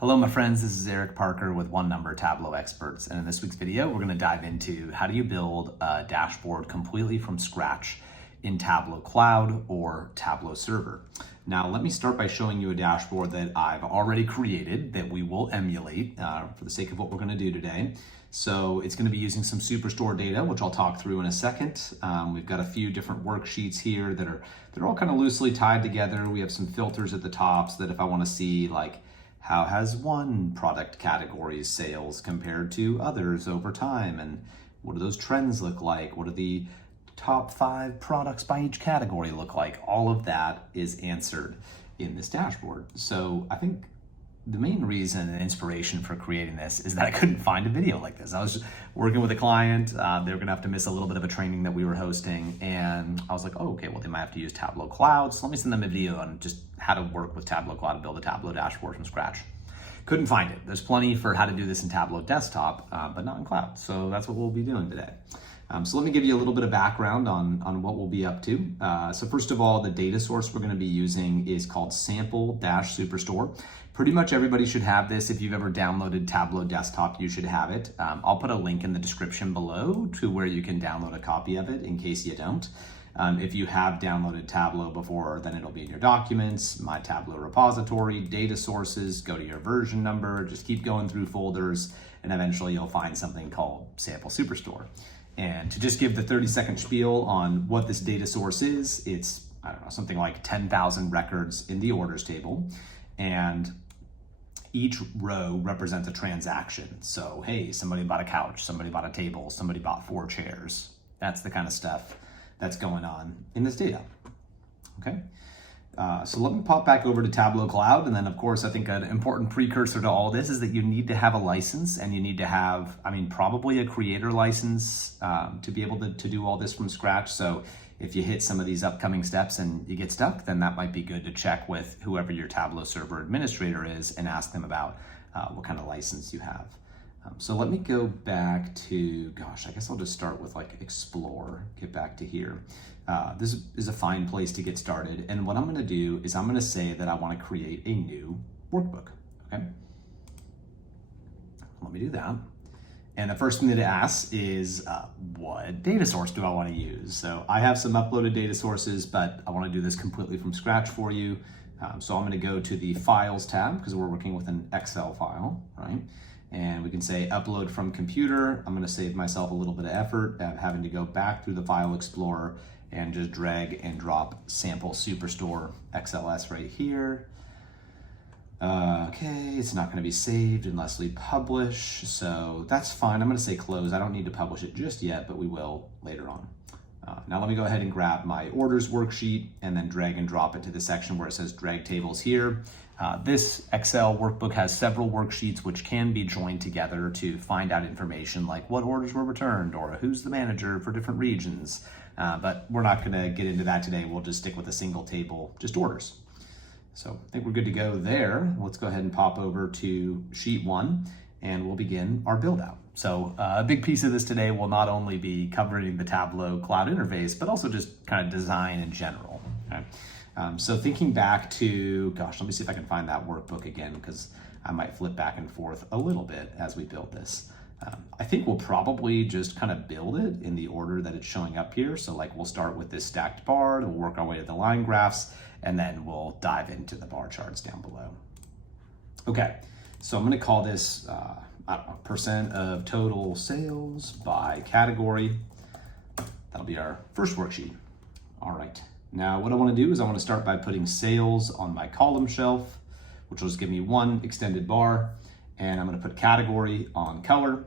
Hello, my friends. This is Eric Parker with One Number Tableau Experts. And in this week's video, we're going to dive into how do you build a dashboard completely from scratch in Tableau Cloud or Tableau Server. Now, let me start by showing you a dashboard that I've already created that we will emulate for the sake of what we're going to do today. So it's going to be using some Superstore data, which I'll talk through in a second. We've got a few different worksheets here they're all kind of loosely tied together. We have some filters at the top so that if I want to see like how has one product category's sales compared to others over time, and what do those trends look like? What do the top 5 products by each category look like? All of that is answered in this dashboard. So I think the main reason and inspiration for creating this is that I couldn't find a video like this. I was working with a client. They were gonna have to miss a little bit of a training that we were hosting. And I was like, oh, okay, well, they might have to use Tableau Cloud. So let me send them a video on just how to work with Tableau Cloud and build a Tableau dashboard from scratch. Couldn't find it. There's plenty for how to do this in Tableau Desktop, but not in Cloud. So that's what we'll be doing today. So let me give you a little bit of background on what we'll be up to. So first of all, the data source we're going to be using is called sample-superstore. Pretty much everybody should have this. If you've ever downloaded Tableau Desktop, you should have it. I'll put a link in the description below to where you can download a copy of it in case you don't. If you have downloaded Tableau before, then it'll be in your documents, my Tableau repository, data sources, go to your version number, just keep going through folders, and eventually you'll find something called Sample Superstore. And to just give the 30-second spiel on what this data source is, it's, I don't know, something like 10,000 records in the orders table. And each row represents a transaction. So, hey, somebody bought a couch, somebody bought a table, somebody bought 4 chairs. That's the kind of stuff that's going on in this data, okay? So let me pop back over to Tableau Cloud. And then of course, I think an important precursor to all this is that you need to have a license, and you need to have, probably a creator license to be able to do all this from scratch. So if you hit some of these upcoming steps and you get stuck, then that might be good to check with whoever your Tableau server administrator is and ask them about what kind of license you have. So let me go back to, I guess I'll just start with like Explore, get back to here. This is a fine place to get started. And what I'm gonna do is I'm gonna say that I wanna create a new workbook, okay? Let me do that. And the first thing that it asks is what data source do I wanna use? So I have some uploaded data sources, but I wanna do this completely from scratch for you. So I'm gonna go to the Files tab because we're working with an Excel file, right? And we can say upload from computer. I'm gonna save myself a little bit of effort of having to go back through the File Explorer and just drag and drop Sample Superstore XLS right here. Okay, it's not gonna be saved unless we publish, so that's fine. I'm gonna say close. I don't need to publish it just yet, but we will later on. Now let me go ahead and grab my orders worksheet and then drag and drop it to the section where it says drag tables here. This Excel workbook has several worksheets which can be joined together to find out information like what orders were returned or who's the manager for different regions. But we're not gonna get into that today. We'll just stick with a single table, just orders. So I think we're good to go there. Let's go ahead and pop over to sheet 1 and we'll begin our build out. So a big piece of this today will not only be covering the Tableau Cloud interface, but also just kind of design in general. Okay? So thinking back to, let me see if I can find that workbook again, because I might flip back and forth a little bit as we build this. I think we'll probably just kind of build it in the order that it's showing up here. So like we'll start with this stacked bar, we'll work our way to the line graphs, and then we'll dive into the bar charts down below. Okay, so I'm gonna call this, percent of total sales by category. That'll be our first worksheet. All right. Now what I want to do is I want to start by putting sales on my column shelf, which will just give me one extended bar, and I'm going to put category on color,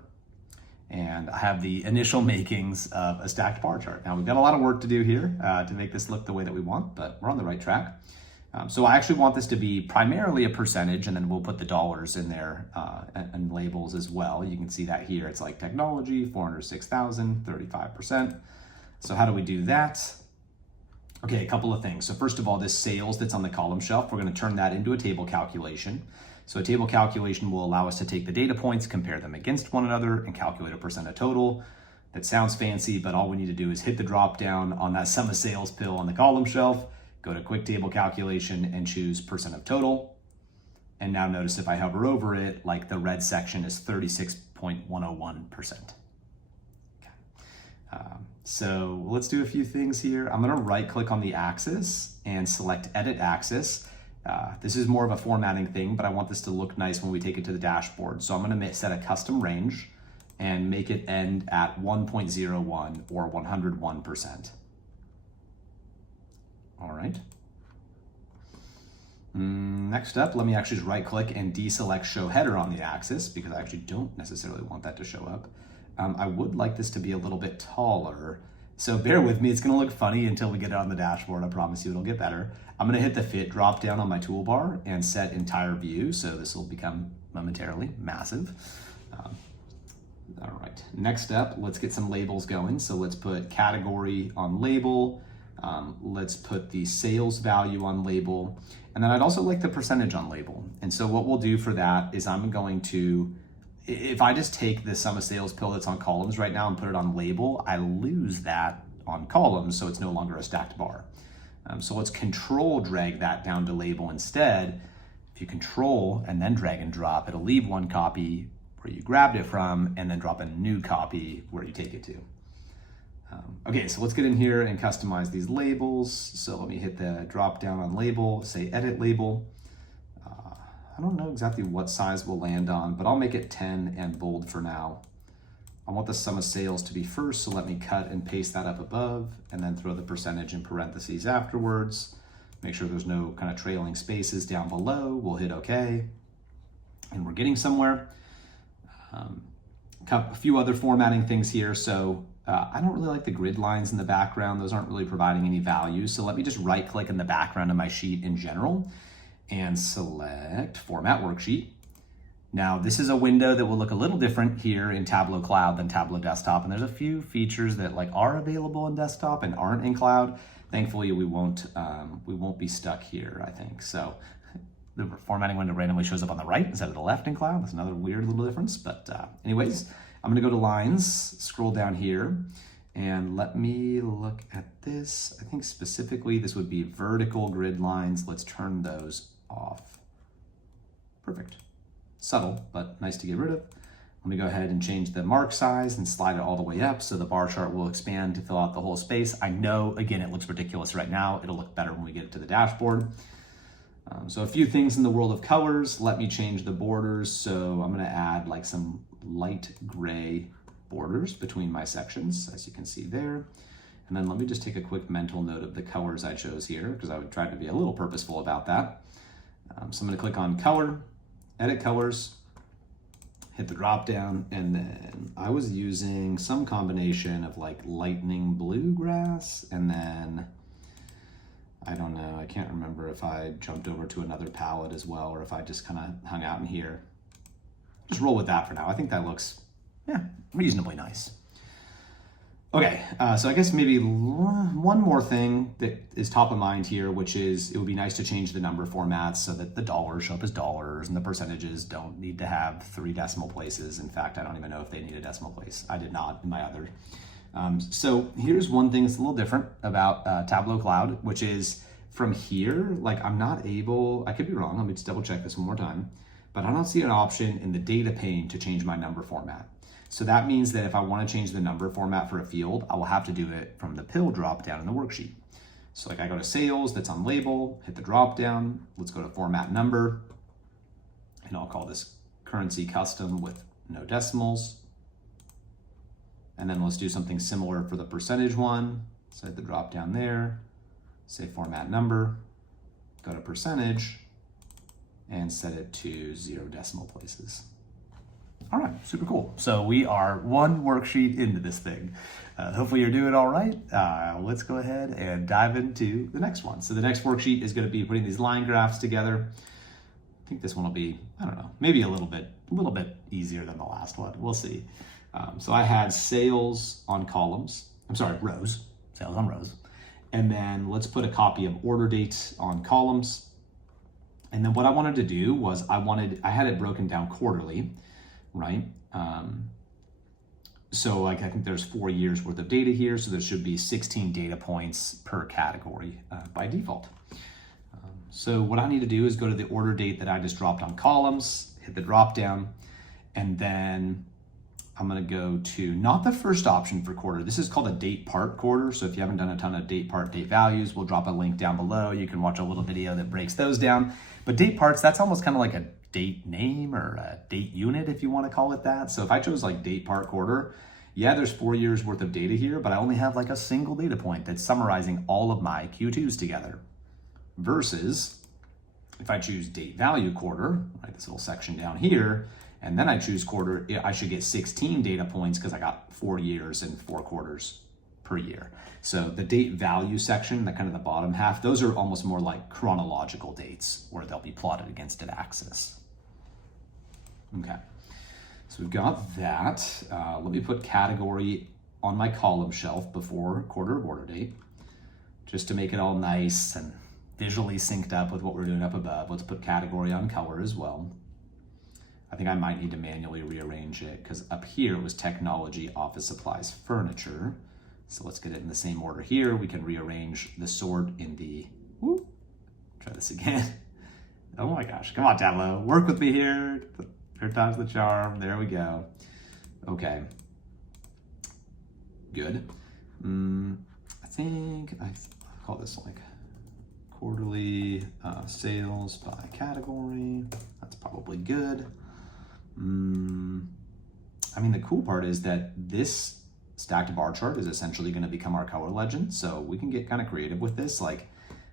and I have the initial makings of a stacked bar chart. Now we've got a lot of work to do here to make this look the way that we want, but we're on the right track. So I actually want this to be primarily a percentage, and then we'll put the dollars in there and labels as well. You can see that here. It's like technology, 406,000, 35%. So how do we do that? Okay, a couple of things. So first of all, this sales that's on the column shelf, we're gonna turn that into a table calculation. So a table calculation will allow us to take the data points, compare them against one another, and calculate a percent of total. That sounds fancy, but all we need to do is hit the drop down on that sum of sales pill on the column shelf, go to quick table calculation and choose percent of total. And now notice if I hover over it, like the red section is 36.101%. So let's do a few things here. I'm gonna right click on the axis and select edit axis. This is more of a formatting thing, but I want this to look nice when we take it to the dashboard. So I'm gonna set a custom range and make it end at 1.01 or 101%. All right. Next up, let me actually just right click and deselect show header on the axis because I actually don't necessarily want that to show up. I would like this to be a little bit taller. So bear with me, it's gonna look funny until we get it on the dashboard. I promise you it'll get better. I'm gonna hit the fit drop down on my toolbar and set entire view. So this will become momentarily massive. All right, next up, let's get some labels going. So let's put category on label. Let's put the sales value on label. And then I'd also like the percentage on label. And so what we'll do for that is I'm going to, if I just take the sum of sales pill that's on columns right now and put it on label, I lose that on columns, so it's no longer a stacked bar. So let's control drag that down to label instead. If you control and then drag and drop, it'll leave one copy where you grabbed it from and then drop a new copy where you take it to. Okay, so let's get in here and customize these labels. So let me hit the drop down on label, say edit label. I don't know exactly what size we'll land on, but I'll make it 10 and bold for now. I want the sum of sales to be first, so let me cut and paste that up above and then throw the percentage in parentheses afterwards. Make sure there's no kind of trailing spaces down below. We'll hit OK, and we're getting somewhere. A few other formatting things here. So I don't really like the grid lines in the background. Those aren't really providing any value. So let me just right click in the background of my sheet in general and select Format Worksheet. Now this is a window that will look a little different here in Tableau Cloud than Tableau Desktop, and there's a few features that are available in desktop and aren't in cloud. Thankfully, we won't be stuck here, I think. So the formatting window randomly shows up on the right instead of the left in cloud. That's another weird little difference, but anyways, I'm gonna go to lines, scroll down here, and let me look at this. I think specifically this would be vertical grid lines. Let's turn those off. Perfect. Subtle, but nice to get rid of. Let me go ahead and change the mark size and slide it all the way up so the bar chart will expand to fill out the whole space. I know, again, it looks ridiculous right now. It'll look better when we get it to the dashboard. So a few things in the world of colors. Let me change the borders. So I'm gonna add like some light gray borders between my sections, as you can see there. And then let me just take a quick mental note of the colors I chose here because I would try to be a little purposeful about that. So I'm gonna click on color, edit colors, hit the drop down, and then I was using some combination of like lightning bluegrass, and then I don't know, I can't remember if I jumped over to another palette as well or if I just kind of hung out in here. Just roll with that for now. I think that looks, yeah, reasonably nice. Okay, so I guess maybe one more thing that is top of mind here, which is it would be nice to change the number formats so that the dollars show up as dollars and the percentages don't need to have 3 decimal places. In fact, I don't even know if they need a decimal place. I did not in my other. So here's one thing that's a little different about Tableau Cloud, which is from here, like I'm not able, I could be wrong, let me just double check this one more time, but I don't see an option in the data pane to change my number format. So that means that if I want to change the number format for a field, I will have to do it from the pill drop down in the worksheet. So like I go to sales, that's on label, hit the drop down, let's go to format number, and I'll call this currency custom with no decimals. And then let's do something similar for the percentage one. So hit the drop down there, say format number, go to percentage, and set it to 0 decimal places. All right, super cool. So we are one worksheet into this thing. Hopefully you're doing all right. Let's go ahead and dive into the next one. So the next worksheet is going to be putting these line graphs together. I think this one will be, I don't know, maybe a little bit easier than the last one. We'll see. So I had sales on columns. I'm sorry, rows. Sales on rows. And then let's put a copy of order date on columns. And then what I wanted to do was I had it broken down quarterly. Right? So like I think there's 4 years worth of data here, so there should be 16 data points per category by default. So what I need to do is go to the order date that I just dropped on columns, hit the drop down, and then I'm gonna go to not the first option for quarter. This is called a date part quarter. So if you haven't done a ton of date part, date values, we'll drop a link down below. You can watch a little video that breaks those down. But date parts, that's almost kind of like a date name or a date unit, if you want to call it that. So if I chose like date part quarter, yeah, there's 4 years worth of data here, but I only have like a single data point that's summarizing all of my Q2s together. Versus if I choose date value quarter, right, this little section down here, and then I choose quarter, I should get 16 data points because I got 4 years and 4 quarters per year. So the date value section, that kind of the bottom half, those are almost more like chronological dates where they'll be plotted against an axis. Okay, so we've got that. Let me put category on my column shelf before quarter of order date, just to make it all nice and visually synced up with what we're doing up above. Let's put category on color as well. I think I might need to manually rearrange it because up here it was technology, office supplies, furniture. So let's get it in the same order here. We can rearrange the sort in the, try this again. Oh my gosh, come on Tableau, work with me here. Third time's the charm, there we go. Okay, good. I think I'll call this like quarterly sales by category. That's probably good. I mean, the cool part is that this stacked bar chart is essentially going to become our color legend. So we can get kind of creative with this. Like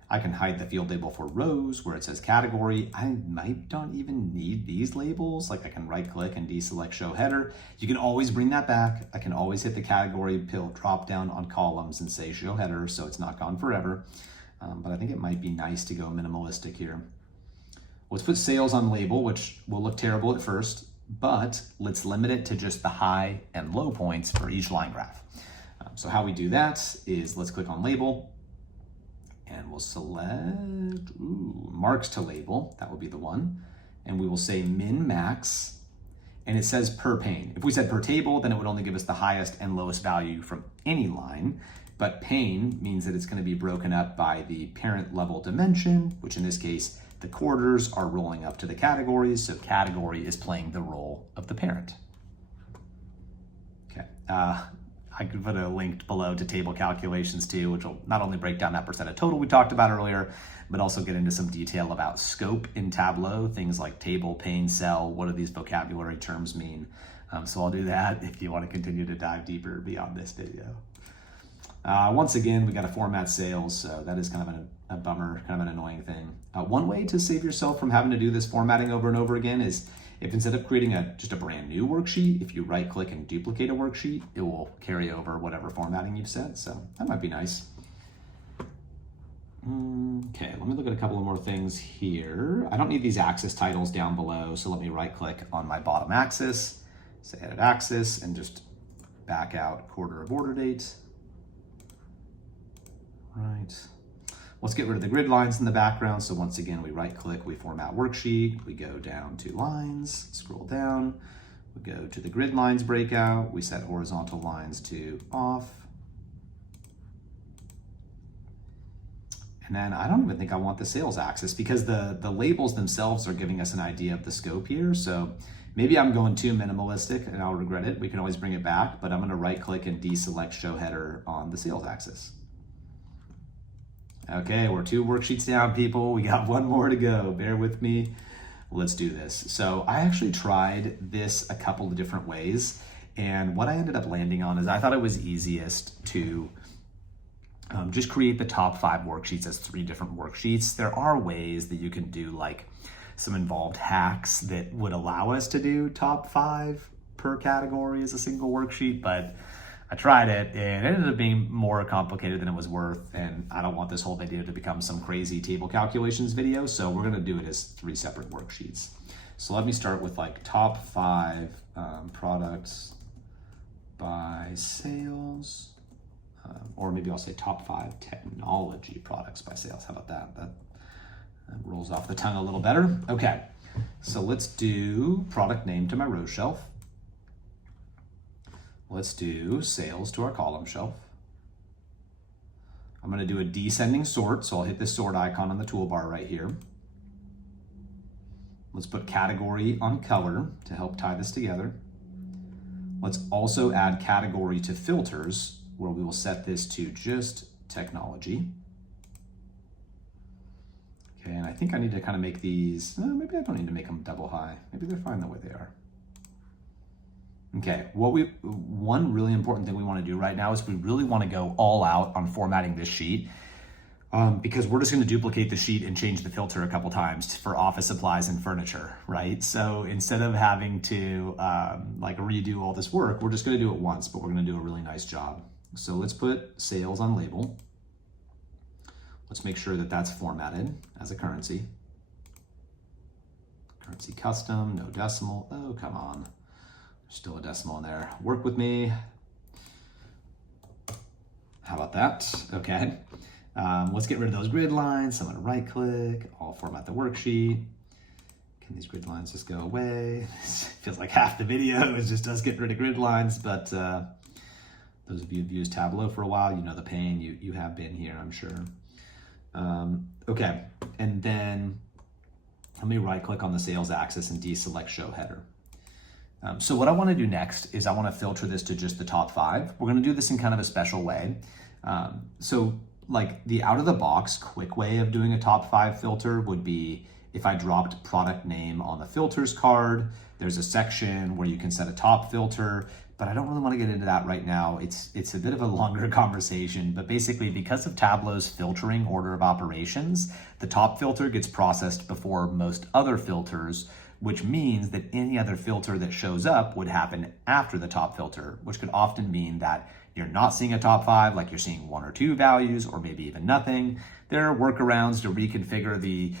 I can hide the field label for rows where it says category. I might not even need these labels. Like I can right click and deselect show header. You can always bring that back. I can always hit the category drop down on columns and say show header so it's not gone forever. But I think it might be nice to go minimalistic here. Let's put sales on label, which will look terrible at first, but let's limit it to just the high and low points for each line graph. So how we do that is let's click on label and we'll select marks to label. That will be the one. And we will say min max, and it says per pane. If we said per table, then it would only give us the highest and lowest value from any line. But pane means that it's going to be broken up by the parent level dimension, which in this case, the quarters are rolling up to the categories. So category is playing the role of the parent. Okay. I could put a link below to table calculations too, which will not only break down that percent of total we talked about earlier, but also get into some detail about scope in Tableau, things like table, pane, cell, what do these vocabulary terms mean? So I'll do that if you want to continue to dive deeper beyond this video. Once again, we got to format sales, so that is kind of a bummer, kind of an annoying thing. One way to save yourself from having to do this formatting over and over again is if instead of creating just a brand new worksheet, if you right click and duplicate a worksheet, it will carry over whatever formatting you've set. So that might be nice. Okay, let me look at a couple of more things here. I don't need these axis titles down below, so let me right click on my bottom axis, say edit axis, and just back out quarter of order date. Right. Let's get rid of the grid lines in the background. So once again, we right click, we format worksheet, we go down to lines, scroll down, we go to the grid lines breakout, we set horizontal lines to off. And then I don't even think I want the sales axis because the labels themselves are giving us an idea of the scope here. So maybe I'm going too minimalistic and I'll regret it. We can always bring it back, but I'm gonna right click and deselect show header on the sales axis. Okay, we're 2 worksheets down, people. We got 1 more to go. Bear with me. Let's do this. So I actually tried this a couple of different ways, and what I ended up landing on is I thought it was easiest to just create the top 5 worksheets as 3 different worksheets. There are ways that you can do like some involved hacks that would allow us to do top 5 per category as a single worksheet, but I tried it and it ended up being more complicated than it was worth, and I don't want this whole video to become some crazy table calculations video, so we're gonna do it as 3 separate worksheets. So let me start with like top 5 products by sales, or maybe I'll say top 5 technology products by sales. How about that? That rolls off the tongue a little better. Okay, so let's do product name to my row shelf. Let's do sales to our column shelf. I'm going to do a descending sort, so I'll hit the sort icon on the toolbar right here. Let's put category on color to help tie this together. Let's also add category to filters, where we will set this to just technology. Okay, and I think I need to kind of make these, maybe I don't need to make them double high. Maybe they're fine the way they are. Okay, one really important thing we want to do right now is we really want to go all out on formatting this sheet, because we're just going to duplicate the sheet and change the filter a couple times for office supplies and furniture, right? So instead of having to like redo all this work, we're just going to do it once, but we're going to do a really nice job. So let's put sales on label. Let's make sure that that's formatted as a currency. Currency custom, no decimal. Oh, come on. Still a decimal in there. Work with me. How about that? Okay. Let's get rid of those grid lines. So I'm going to right click. I'll format the worksheet. Can these grid lines just go away? This feels like half the video is just us getting rid of grid lines, but those of you who've used Tableau for a while, you know the pain. You have been here, I'm sure. Okay, and then let me right click on the sales axis and deselect show header. So what I want to do next is I want to filter this to just the top 5. We're going to do this in kind of a special way. So like the out of the box quick way of doing a top 5 filter would be if I dropped product name on the filters card. There's a section where you can set a top filter, but I don't really want to get into that right now. It's a bit of a longer conversation, but basically because of Tableau's filtering order of operations, the top filter gets processed before most other filters, which means that any other filter that shows up would happen after the top filter, which could often mean that you're not seeing a top 5, like you're seeing 1 or 2 values, or maybe even nothing. There are workarounds to reconfigure the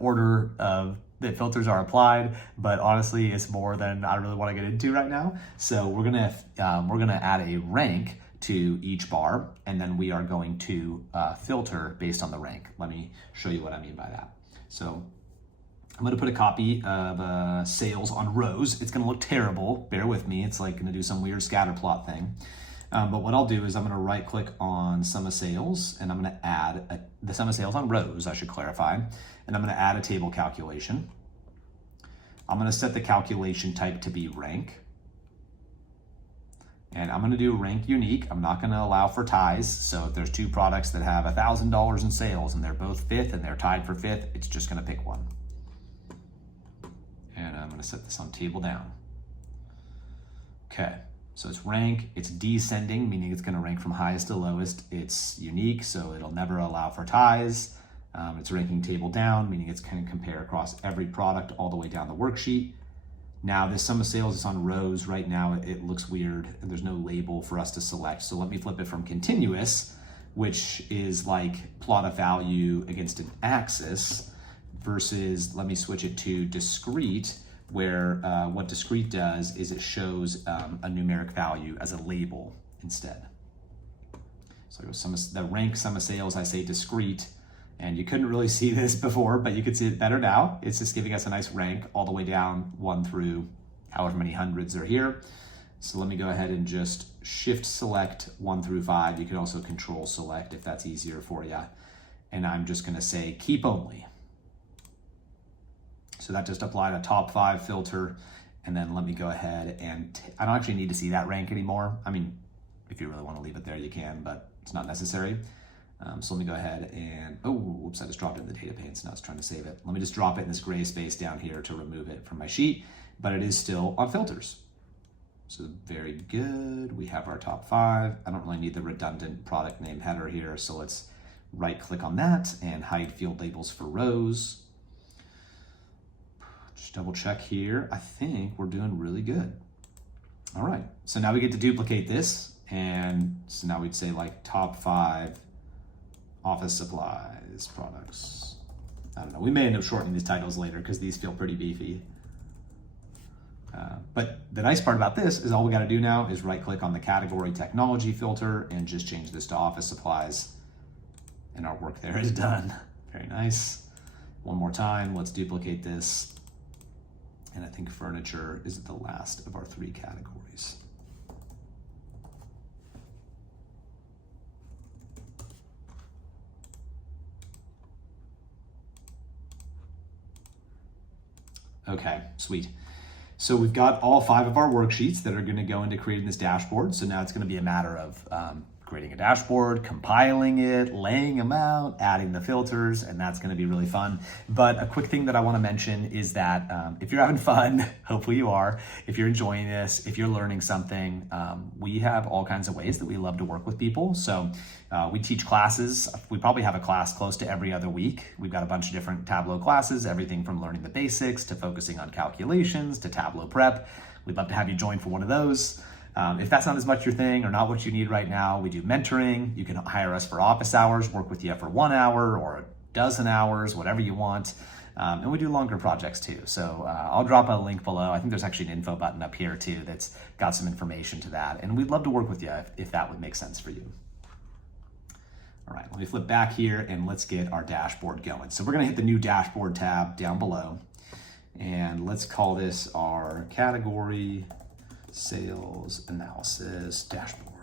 order of that filters are applied, but honestly, it's more than I really want to get into right now. So we're gonna add a rank to each bar, and then we are going to filter based on the rank. Let me show you what I mean by that. So I'm going to put a copy of sales on rows. It's going to look terrible. Bear with me. It's like going to do some weird scatter plot thing. But what I'll do is I'm going to right click on sum of sales, and I'm going to add the sum of sales on rows, I should clarify. And I'm going to add a table calculation. I'm going to set the calculation type to be rank. And I'm going to do rank unique. I'm not going to allow for ties. So if there's 2 products that have $1,000 in sales and they're both 5th and they're tied for 5th, it's just going to pick one. And I'm going to set this on table down. Okay, so it's rank, it's descending, meaning it's going to rank from highest to lowest. It's unique, so it'll never allow for ties. It's ranking table down, meaning it's going to compare across every product all the way down the worksheet. Now this sum of sales is on rows. Right now it looks weird and there's no label for us to select. So let me flip it from continuous, which is like plot a value against an axis, versus let me switch it to discrete, where what discrete does is it shows a numeric value as a label instead. So the rank sum of sales, I say discrete, and you couldn't really see this before, but you can see it better now. It's just giving us a nice rank all the way down 1 through however many hundreds are here. So let me go ahead and just shift select 1 through 5. You can also control select if that's easier for you. And I'm just going to say keep only. So that just applied a top 5 filter. And then let me go ahead and I don't actually need to see that rank anymore. I mean, if you really want to leave it there, you can, but it's not necessary. So let me go ahead and, oh, whoops, I just dropped it in the data pane, so now it's trying to save it. Let me just drop it in this gray space down here to remove it from my sheet, but it is still on filters. So very good. We have our top 5. I don't really need the redundant product name header here, so let's right click on that and hide field labels for rows. Just double check here. I think we're doing really good. All right, so now we get to duplicate this, and so now we'd say like top 5 office supplies products. I don't know, we may end up shortening these titles later because these feel pretty beefy. But the nice part about this is all we got to do now is right click on the category technology filter and just change this to office supplies, and our work there is done. Very nice. One more time, let's duplicate this. And I think furniture is the last of our 3 categories. Okay, sweet. So we've got all 5 of our worksheets that are going to go into creating this dashboard. So now it's going to be a matter of creating a dashboard, compiling it, laying them out, adding the filters, and that's going to be really fun. But a quick thing that I want to mention is that if you're having fun, hopefully you are, if you're enjoying this, if you're learning something, we have all kinds of ways that we love to work with people. So we teach classes. We probably have a class close to every other week. We've got a bunch of different Tableau classes, everything from learning the basics to focusing on calculations to Tableau prep. We'd love to have you join for one of those. If that's not as much your thing or not what you need right now, we do mentoring. You can hire us for office hours, work with you for 1 hour or a dozen hours, whatever you want. And we do longer projects too. So I'll drop a link below. I think there's actually an info button up here too that's got some information to that. And we'd love to work with you if that would make sense for you. All right, let me flip back here and let's get our dashboard going. So we're gonna hit the new dashboard tab down below. And let's call this our category sales analysis dashboard.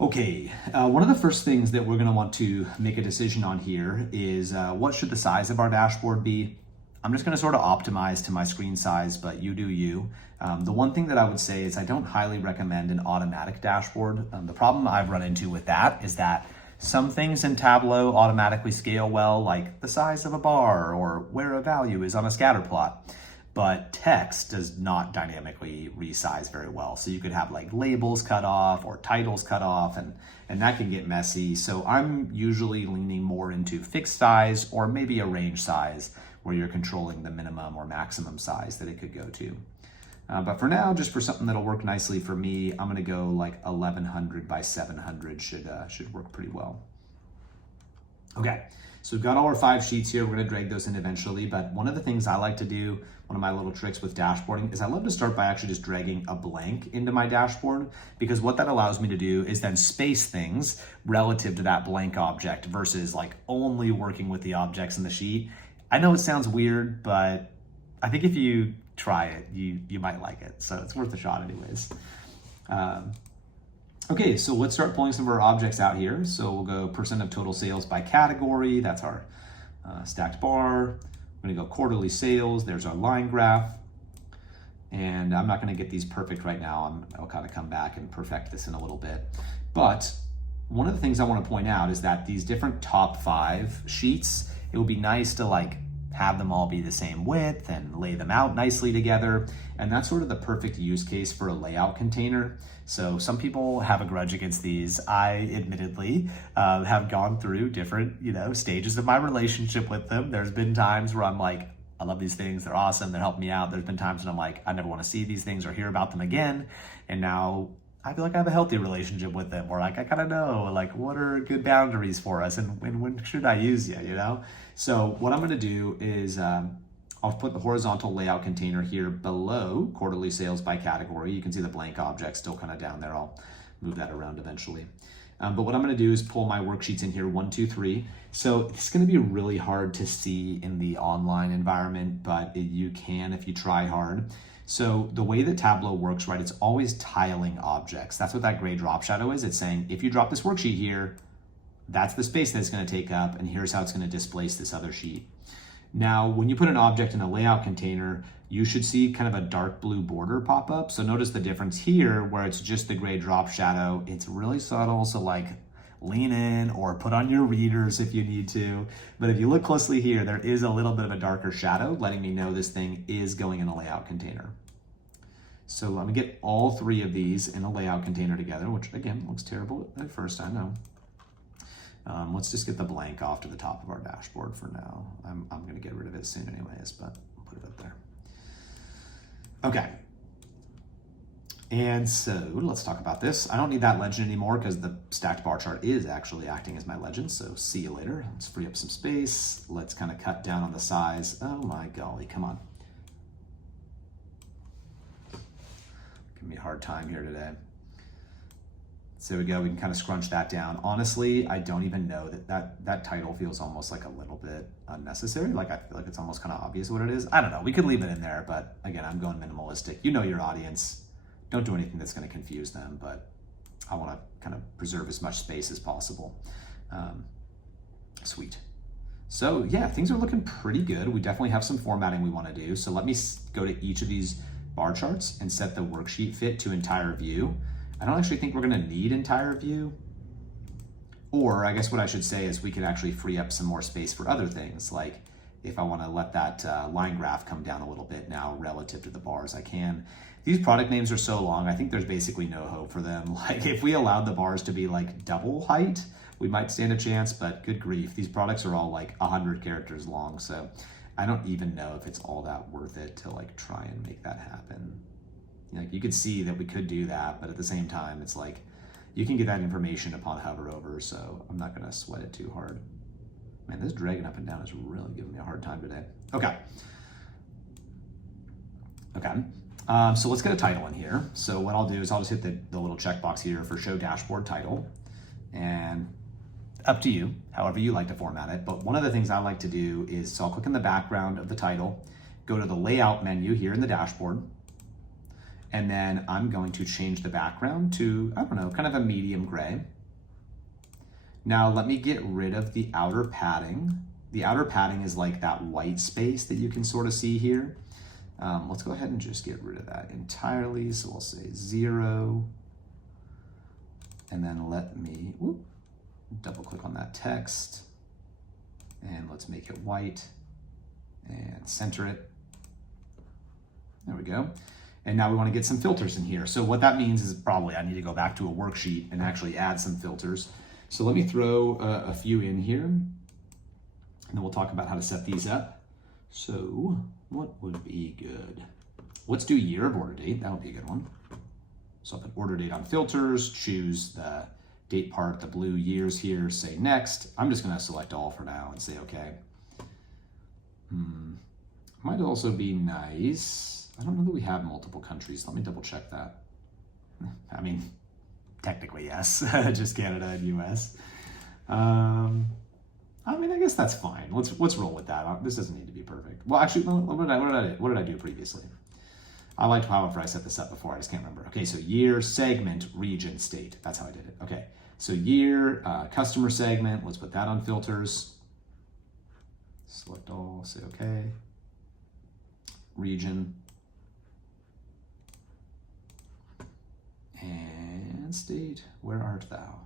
Okay, one of the first things that we're going to want to make a decision on here is what should the size of our dashboard be? I'm just going to sort of optimize to my screen size, but you do you. The one thing that I would say is I don't highly recommend an automatic dashboard. The problem I've run into with that is that some things in Tableau automatically scale well, like the size of a bar or where a value is on a scatter plot. But text does not dynamically resize very well. So you could have like labels cut off or titles cut off, and that can get messy. So I'm usually leaning more into fixed size or maybe a range size where you're controlling the minimum or maximum size that it could go to. But for now, just for something that'll work nicely for me, I'm gonna go like 1100 by 700 should work pretty well. Okay, so we've got all our 5 sheets here. We're gonna drag those in eventually, but one of the things I like to do, one of my little tricks with dashboarding, is I love to start by actually just dragging a blank into my dashboard, because what that allows me to do is then space things relative to that blank object versus like only working with the objects in the sheet. I know it sounds weird, but I think if you try it, you might like it. So it's worth a shot anyways. Okay, so let's start pulling some of our objects out here. So we'll go % of total sales by category. That's our stacked bar. I'm gonna go quarterly sales. There's our line graph. And I'm not gonna get these perfect right now. I'll kind of come back and perfect this in a little bit. But one of the things I wanna point out is that these different top 5 sheets, it would be nice to like have them all be the same width and lay them out nicely together. And that's sort of the perfect use case for a layout container. So some people have a grudge against these. I admittedly have gone through different, stages of my relationship with them. There's been times where I'm like, I love these things, they're awesome, they're helping me out. There's been times when I'm like, I never want to see these things or hear about them again. And now I feel like I have a healthy relationship with them, where like I kind of know like what are good boundaries for us and when should I use you, So what I'm going to do is I'll put the horizontal layout container here below quarterly sales by category. You can see the blank object still kind of down there. I'll move that around eventually. But what I'm going to do is pull my worksheets in here, 1, 2, 3. So it's going to be really hard to see in the online environment, but you can if you try hard. So the way that Tableau works, right, it's always tiling objects. That's what that gray drop shadow is. It's saying, if you drop this worksheet here, that's the space that it's going to take up, and here's how it's going to displace this other sheet. Now, when you put an object in a layout container, you should see kind of a dark blue border pop up. So notice the difference here where it's just the gray drop shadow. It's really subtle, so like lean in or put on your readers if you need to. But if you look closely here, there is a little bit of a darker shadow letting me know this thing is going in a layout container. So let me get all 3 of these in a layout container together, which again, looks terrible at first, I know. Let's just get the blank off to the top of our dashboard for now. I'm gonna get rid of it soon anyways, but I'll put it up there. Okay. And so let's talk about this. I don't need that legend anymore because the stacked bar chart is actually acting as my legend. So see you later. Let's free up some space. Let's kind of cut down on the size. Oh my golly, come on. Give me a hard time here today. So there we go, we can kind of scrunch that down. Honestly, I don't even know that title feels almost like a little bit unnecessary. Like I feel like it's almost kind of obvious what it is. I don't know, we could leave it in there, but again, I'm going minimalistic. You know your audience. Don't do anything that's gonna confuse them, but I wanna kind of preserve as much space as possible. Sweet. So yeah, things are looking pretty good. We definitely have some formatting we want to do. So let me go to each of these bar charts and set the worksheet fit to entire view. I don't actually think we're going to need entire view. Or I guess what I should say is we could actually free up some more space for other things. Like if I want to let that line graph come down a little bit now relative to the bars, I can. These product names are so long, I think there's basically no hope for them. Like if we allowed the bars to be like double height, we might stand a chance, but good grief, these products are all like 100 characters long. So I don't even know if it's all that worth it to like try and make that happen. Like you could see that we could do that, but at the same time, it's like, you can get that information upon hover over, so I'm not gonna sweat it too hard. Man, this dragging up and down is really giving me a hard time today. Okay. So let's get a title in here. So what I'll do is I'll just hit the little checkbox here for show dashboard title, and up to you, however you like to format it. But one of the things I like to do is, so I'll click in the background of the title, go to the layout menu here in the dashboard, and then I'm going to change the background to, I don't know, kind of a medium gray. Now let me get rid of the outer padding. The outer padding is like that white space that you can sort of see here. Let's go ahead and just get rid of that entirely. So we'll say 0. And then let me double click on that text. And let's make it white and center it. There we go. And now we want to get some filters in here. So what that means is probably I need to go back to a worksheet and actually add some filters. So let me throw a few in here, and then we'll talk about how to set these up. So what would be good? Let's do year of order date. That would be a good one. So I'll put order date on filters, choose the date part, the blue years here, say next. I'm just going to select all for now and say okay. Might also be nice. I don't know that we have multiple countries. Let me double check that. I mean, technically yes, just Canada and US. I mean, I guess that's fine. Let's roll with that. This doesn't need to be perfect. Well, actually, what did I do previously? I liked however I set this up before. I just can't remember. Okay, so year, segment, region, state. That's how I did it. Okay, so year, customer segment. Let's put that on filters. Select all. Say okay. Region. And state, where art thou?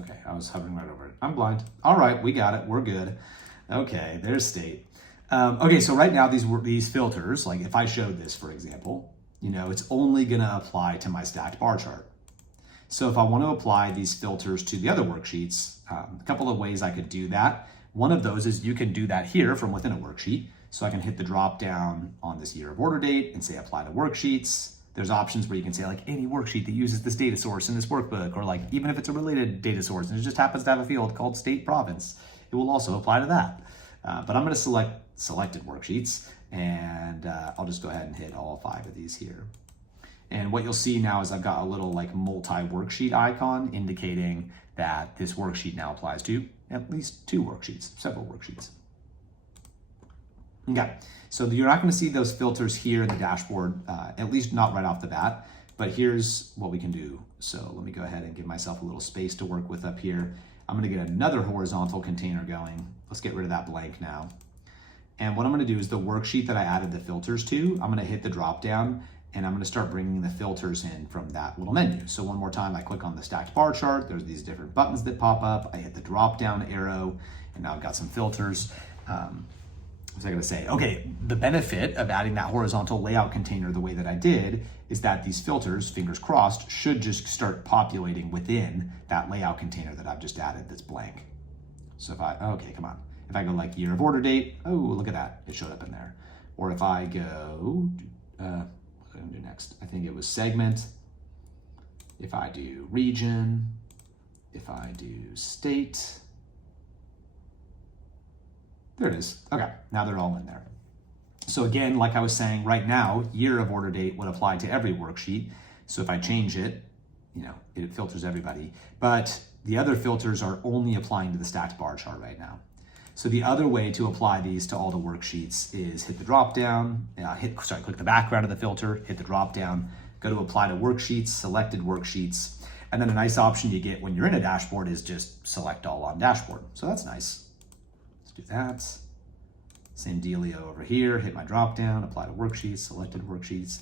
Okay, I was hovering right over it. I'm blind. All right, we got it. We're good. Okay, there's state. Okay, so right now these filters, like if I showed this, for example, it's only going to apply to my stacked bar chart. So if I want to apply these filters to the other worksheets, a couple of ways I could do that. One of those is you can do that here from within a worksheet. So I can hit the drop down on this year of order date and say apply to worksheets. There's options where you can say like any worksheet that uses this data source in this workbook, or like even if it's a related data source and it just happens to have a field called state province, it will also apply to that. But I'm going to select selected worksheets, and I'll just go ahead and hit all 5 of these here. And what you'll see now is I've got a little like multi-worksheet icon indicating that this worksheet now applies to at least 2 worksheets, several worksheets. Okay, so you're not going to see those filters here in the dashboard, at least not right off the bat, but here's what we can do. So let me go ahead and give myself a little space to work with up here. I'm going to get another horizontal container going. Let's get rid of that blank now. And what I'm going to do is the worksheet that I added the filters to, I'm going to hit the drop down and I'm going to start bringing the filters in from that little menu. So one more time, I click on the stacked bar chart. There's these different buttons that pop up. I hit the drop down arrow and now I've got some filters. What was I going to say? Okay, the benefit of adding that horizontal layout container the way that I did is that these filters, fingers crossed, should just start populating within that layout container that I've just added that's blank. So if okay, come on. If I go like year of order date, oh, look at that, it showed up in there. Or if I go, what did I do next? I think it was segment. If I do region, if I do state, there it is. Okay, now they're all in there. So again, like I was saying, right now, year of order date would apply to every worksheet. So if I change it, it filters everybody. But the other filters are only applying to the stacked bar chart right now. So the other way to apply these to all the worksheets is hit the drop down, click the background of the filter, hit the drop down, go to apply to worksheets, selected worksheets. And then a nice option you get when you're in a dashboard is just select all on dashboard. So that's nice. Let's do that. Same dealio over here, hit my drop down, apply to worksheets, selected worksheets.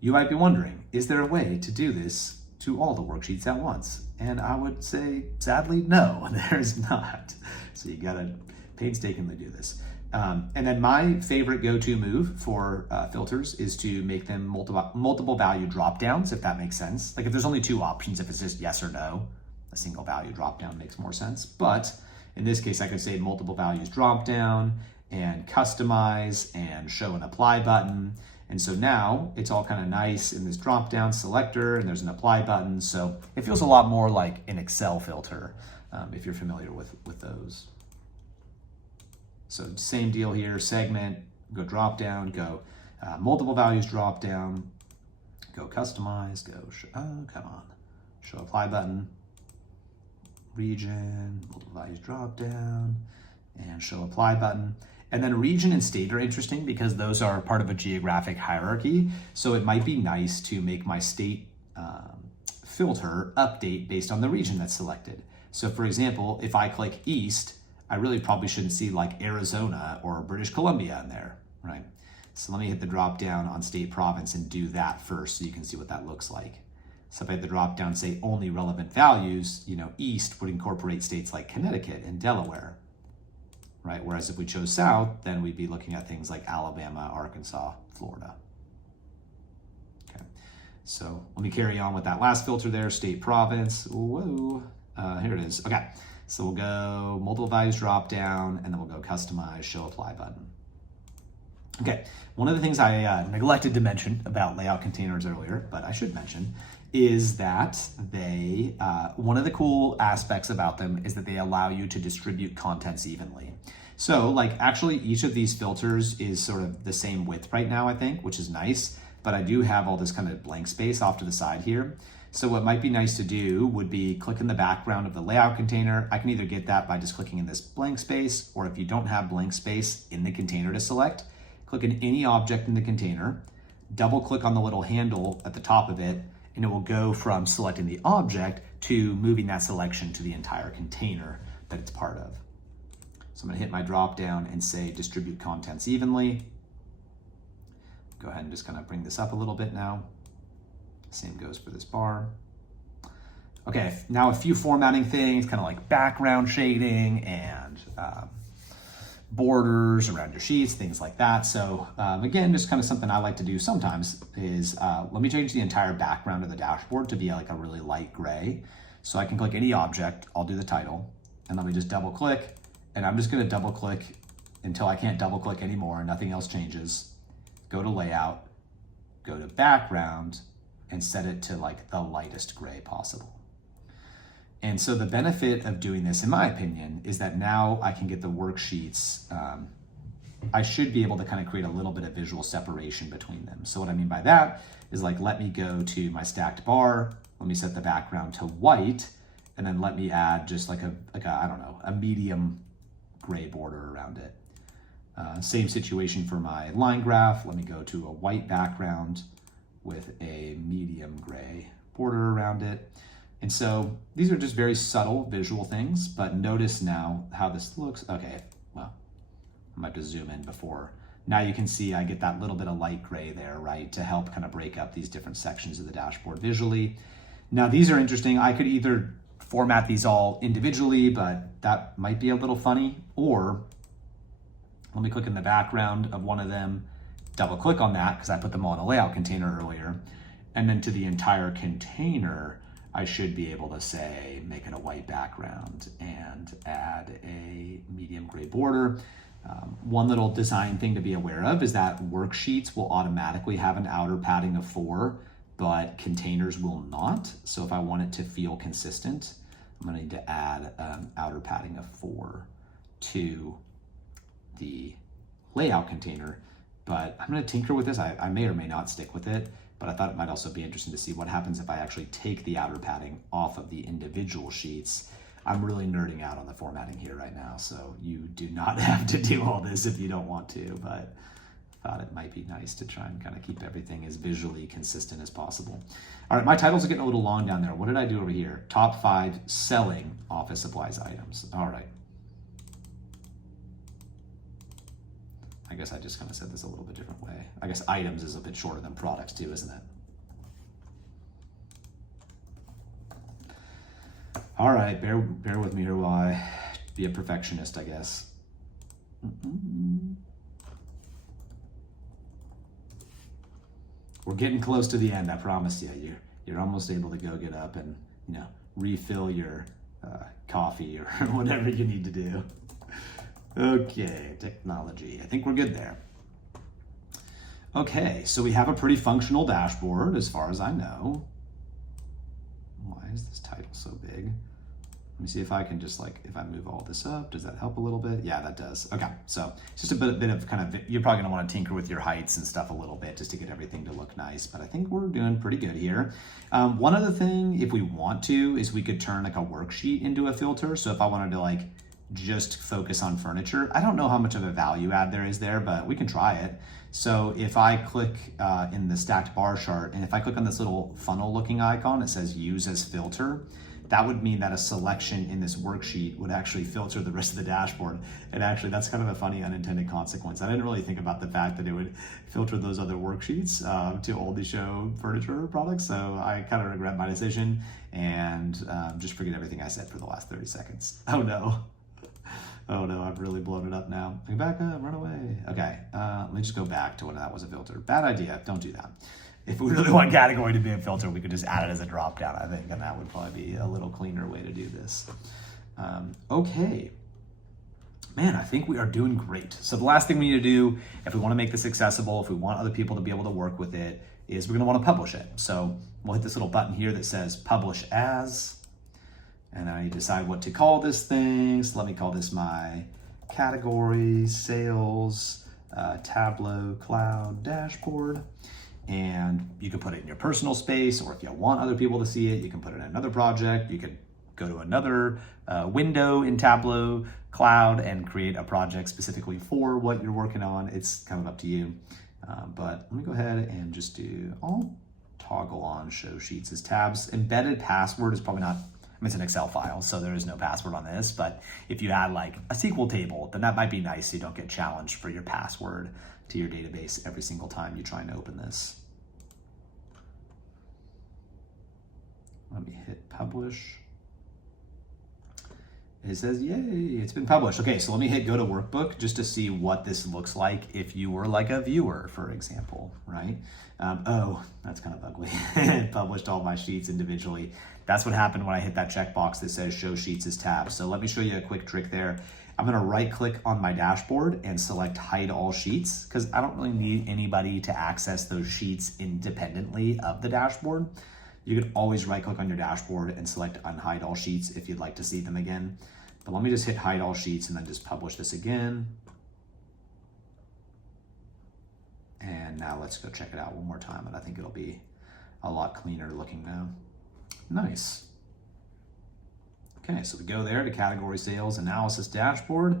You might be wondering, is there a way to do this to all the worksheets at once? And I would say, sadly, no, there's not. So you gotta painstakingly do this. And then my favorite go-to move for filters is to make them multiple value drop downs, if that makes sense. Like if there's only two options, if it's just yes or no, a single value drop down makes more sense. But in this case, I could say multiple values drop down and customize and show an apply button. And so now it's all kind of nice in this drop down selector and there's an apply button. So it feels a lot more like an Excel filter if you're familiar with those. So same deal here, segment, go drop down, go multiple values drop down, go customize, go, show apply button, region, multiple values drop down, and show apply button. And then region and state are interesting because those are part of a geographic hierarchy. So it might be nice to make my state filter update based on the region that's selected. So for example, if I click East, I really probably shouldn't see like Arizona or British Columbia in there, right? So let me hit the drop down on state province and do that first so you can see what that looks like. So if I hit the drop down, say only relevant values, East would incorporate states like Connecticut and Delaware, right? Whereas if we chose South, then we'd be looking at things like Alabama, Arkansas, Florida. Okay, so let me carry on with that last filter there, state province. Whoa, here it is. Okay, so we'll go multiple values drop down and then we'll go customize, show apply button. Okay, one of the things I neglected to mention about layout containers earlier, but I should mention, is that they, one of the cool aspects about them is that they allow you to distribute contents evenly. So like actually each of these filters is sort of the same width right now, I think, which is nice, but I do have all this kind of blank space off to the side here. So what might be nice to do would be click in the background of the layout container. I can either get that by just clicking in this blank space, or if you don't have blank space in the container to select, click in any object in the container, double click on the little handle at the top of it, and it will go from selecting the object to moving that selection to the entire container that it's part of. So I'm gonna hit my drop down and say distribute contents evenly. Go ahead and just kind of bring this up a little bit now. Same goes for this bar. Okay, now a few formatting things, kind of like background shading and borders around your sheets, things like that. So again, just kind of something I like to do sometimes is let me change the entire background of the dashboard to be like a really light gray. So I can click any object, I'll do the title, and let me just double click, and I'm just gonna double click until I can't double click anymore, nothing else changes. Go to layout, go to background, and set it to like the lightest gray possible. And so the benefit of doing this, in my opinion, is that now I can get the worksheets, I should be able to kind of create a little bit of visual separation between them. So what I mean by that is like, let me go to my stacked bar, let me set the background to white, and then let me add just like a I don't know, a medium gray border around it. Same situation for my line graph. Let me go to a white background with a medium gray border around it. And so these are just very subtle visual things, but notice now how this looks. Okay, well, I might have to zoom in before. Now you can see I get that little bit of light gray there, right, to help kind of break up these different sections of the dashboard visually. Now these are interesting. I could either format these all individually, but that might be a little funny, or let me click in the background of one of them, double click on that because I put them all in a layout container earlier, and then to the entire container, I should be able to say, make it a white background and add a medium gray border. One little design thing to be aware of is that worksheets will automatically have an outer padding of 4, but containers will not. So if I want it to feel consistent, I'm gonna need to add outer padding of 4 to the layout container. But I'm gonna tinker with this. I may or may not stick with it, but I thought it might also be interesting to see what happens if I actually take the outer padding off of the individual sheets. I'm really nerding out on the formatting here right now, so you do not have to do all this if you don't want to, but thought it might be nice to try and kind of keep everything as visually consistent as possible. All right, my titles are getting a little long down there. What did I do over here? Top 5 selling office supplies items. All right. I guess I just kind of said this a little bit different way. I guess items is a bit shorter than products too, isn't it? All right, bear with me here while I be a perfectionist, I guess. We're getting close to the end, I promise you. You're almost able to go get up and, you know, refill your coffee or whatever you need to do. Okay, technology. I think we're good there. Okay, so we have a pretty functional dashboard as far as I know. Why is this title so big? Let me see if I can just if I move all this up, does that help a little bit? Yeah, that does. Okay, so it's just a bit of kind of, you're probably gonna wanna tinker with your heights and stuff a little bit just to get everything to look nice, but I think we're doing pretty good here. One other thing, if we want to, is we could turn a worksheet into a filter. So if I wanted to just focus on furniture, I don't know how much of a value add there is there, but we can try it. So if I click in the stacked bar chart, and if I click on this little funnel looking icon, it says use as filter. That would mean that a selection in this worksheet would actually filter the rest of the dashboard. And actually, that's kind of a funny unintended consequence. I didn't really think about the fact that it would filter those other worksheets to only show furniture products. So I kind of regret my decision and just forget everything I said for the last 30 seconds. Oh no. Oh no, I've really blown it up now. Back up, run away. Okay, let me just go back to when that was a filter. Bad idea, don't do that. If we really want category to be a filter, we could just add it as a drop down, I think, and that would probably be a little cleaner way to do this. Okay. Man, I think we are doing great. So the last thing we need to do, if we want to make this accessible, if we want other people to be able to work with it, is we're going to want to publish it. So we'll hit this little button here that says publish as, and then I need to decide what to call this thing. So let me call this my category sales Tableau Cloud dashboard. And you can put it in your personal space, or if you want other people to see it, you can put it in another project. You could go to another window in Tableau Cloud and create a project specifically for what you're working on. It's kind of up to you. But let me go ahead and just I'll toggle on show sheets as tabs. Embedded password is probably not, it's an Excel file, so there is no password on this, but if you had a SQL table, then that might be nice so you don't get challenged for your password to your database every single time you try and open this. Let me hit publish. It says, yay, it's been published. Okay, so let me hit go to workbook just to see what this looks like if you were a viewer, for example, right? Oh, that's kind of ugly. It published all my sheets individually. That's what happened when I hit that checkbox that says show sheets as tabs. So let me show you a quick trick there. I'm gonna right click on my dashboard and select hide all sheets because I don't really need anybody to access those sheets independently of the dashboard. You could always right click on your dashboard and select unhide all sheets if you'd like to see them again. But let me just hit hide all sheets and then just publish this again. And now let's go check it out one more time, and I think it'll be a lot cleaner looking now. Nice. Okay, so we go there to category sales analysis dashboard,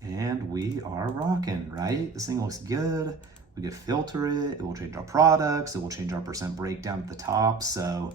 and we are rocking, right? This thing looks good. We could filter it. It will change our products. It will change our percent breakdown at the top. So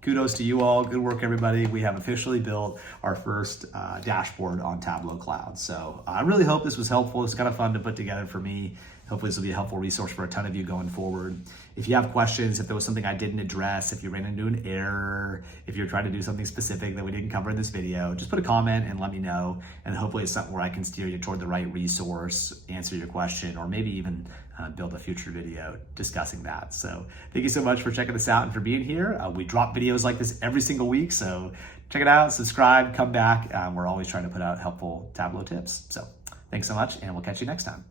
kudos to you all. Good work, everybody. We have officially built our first dashboard on Tableau Cloud. So I really hope this was helpful. It's kind of fun to put together for me. Hopefully this will be a helpful resource for a ton of you going forward. If you have questions, if there was something I didn't address, if you ran into an error, if you're trying to do something specific that we didn't cover in this video, just put a comment and let me know. And hopefully it's something where I can steer you toward the right resource, answer your question, or maybe even build a future video discussing that. So thank you so much for checking this out and for being here. We drop videos like this every single week. So check it out, subscribe, come back. We're always trying to put out helpful Tableau tips. So thanks so much, and we'll catch you next time.